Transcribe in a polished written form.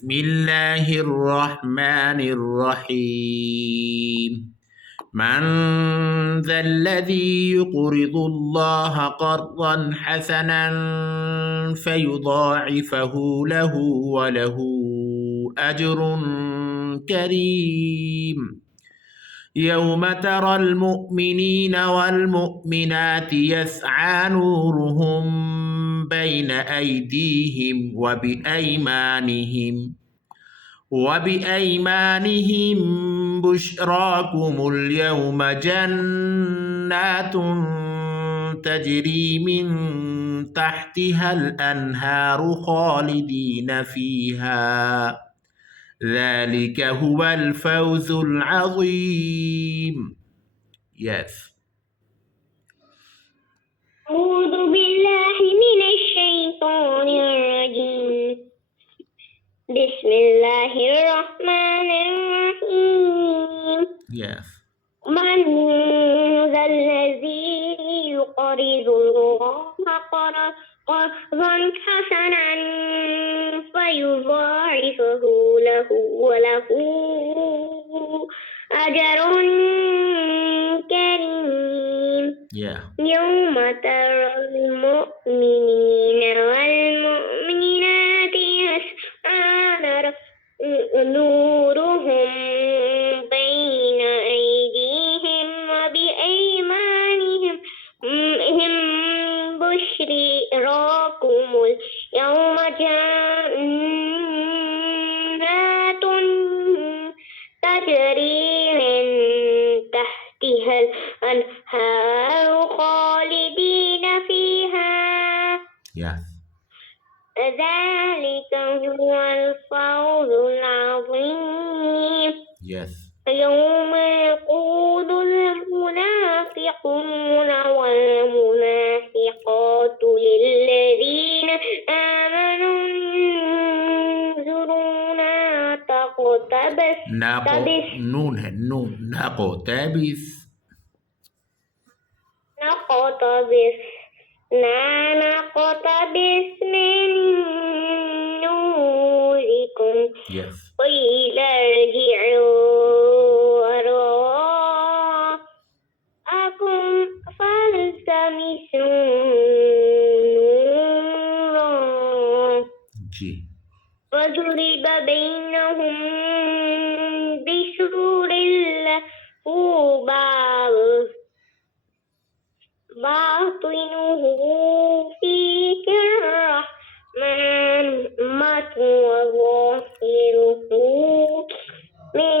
بسم الله الرحمن الرحيم. من ذا الذي يقرض الله قرضا حسنا فيضاعفه له وله أجر كريم. يوم ترى المؤمنين والمؤمنات يسعى نورهم بين أيديهم وبأيمانهم بشراكم اليوم جنات تجري من تحتها الأنهار خالدين فيها، ذلك هو الفوز العظيم. Yes. أعوذ بالله من الشيطان الرجيم. بسم الله الرحمن الرحيم. Yes. من ذا الذي يقرض الله قرضا حسنا فيضاعفه له وله أجر كريم. يوم ترى المؤمنين والمؤمنات يسعى نورهم بين أيديهم وبأيمانهم هم بشراكم اليوم جنات تجري من تحتها الأنهار خالدين فيها، ذلك هو الفوز العظيم. يوم يقول المنافقون والمنافقات للذين آمنوا انظرونا نقتبس من نوركم قيل ارجعوا وراءكم فالتمسوا نورا فضرب بينهم بسور له باب باطنه فيه الرحمة وظاهره من